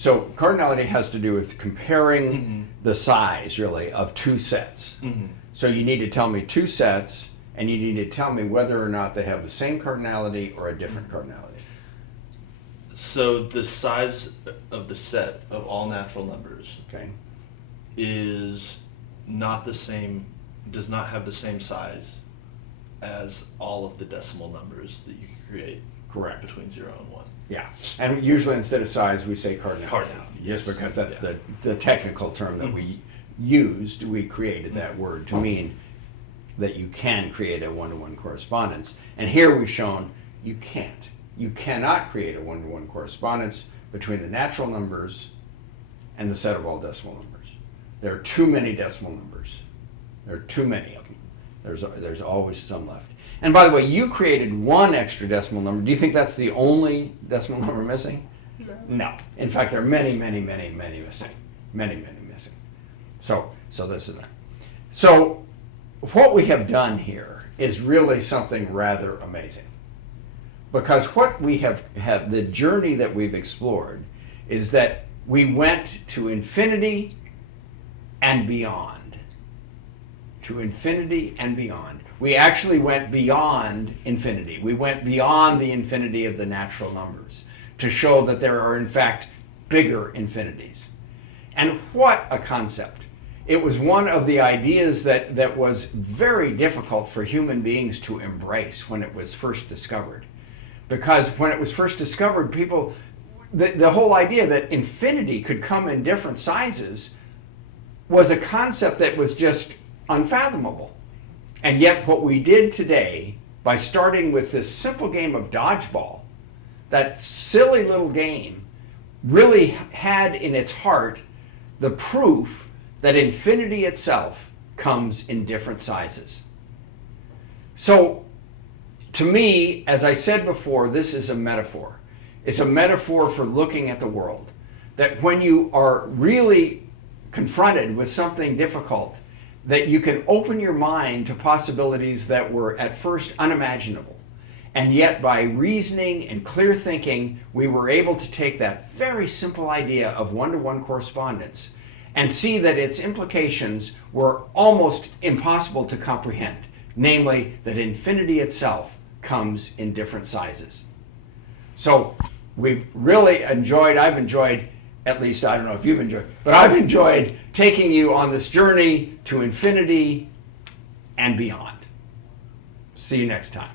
so cardinality has to do with comparing Mm-hmm. the size, really, of two sets. Mm-hmm. So you need to tell me two sets, and you need to tell me whether or not they have the same cardinality or a different cardinality. So the size of the set of all natural numbers Okay. is not the same, does not have the same size as all of the decimal numbers that you can create. Correct. Between 0 and 1. Yeah, and usually instead of size, we say cardinality. Cardinality, Just yes. because that's Yeah. the technical term that we used, we created that word to mean that you can create a one-to-one correspondence. And here we've shown you can't. You cannot create a one-to-one correspondence between the natural numbers and the set of all decimal numbers. There are too many decimal numbers. There are too many of them. There's always some left. And by the way, you created one extra decimal number. Do you think that's the only decimal number missing? No. In fact, there are many, many, many, many missing. Many, many missing. So this is that. So what we have done here is really something rather amazing. Because what we have the journey that we've explored is that we went to infinity and beyond. To infinity and beyond. We actually went beyond infinity. We went beyond the infinity of the natural numbers to show that there are, in fact, bigger infinities. And what a concept. It was one of the ideas that was very difficult for human beings to embrace when it was first discovered. Because when it was first discovered, people, the whole idea that infinity could come in different sizes was a concept that was just unfathomable. And yet what we did today, by starting with this simple game of dodgeball, that silly little game really had in its heart the proof that infinity itself comes in different sizes. So, to me, as I said before, this is a metaphor. It's a metaphor for looking at the world. That when you are really confronted with something difficult, that you can open your mind to possibilities that were at first unimaginable. And yet by reasoning and clear thinking, we were able to take that very simple idea of one-to-one correspondence and see that its implications were almost impossible to comprehend. Namely, that infinity itself comes in different sizes. So we've really enjoyed, I've enjoyed, at least I don't know if you've enjoyed, but I've enjoyed taking you on this journey to infinity and beyond. See you next time.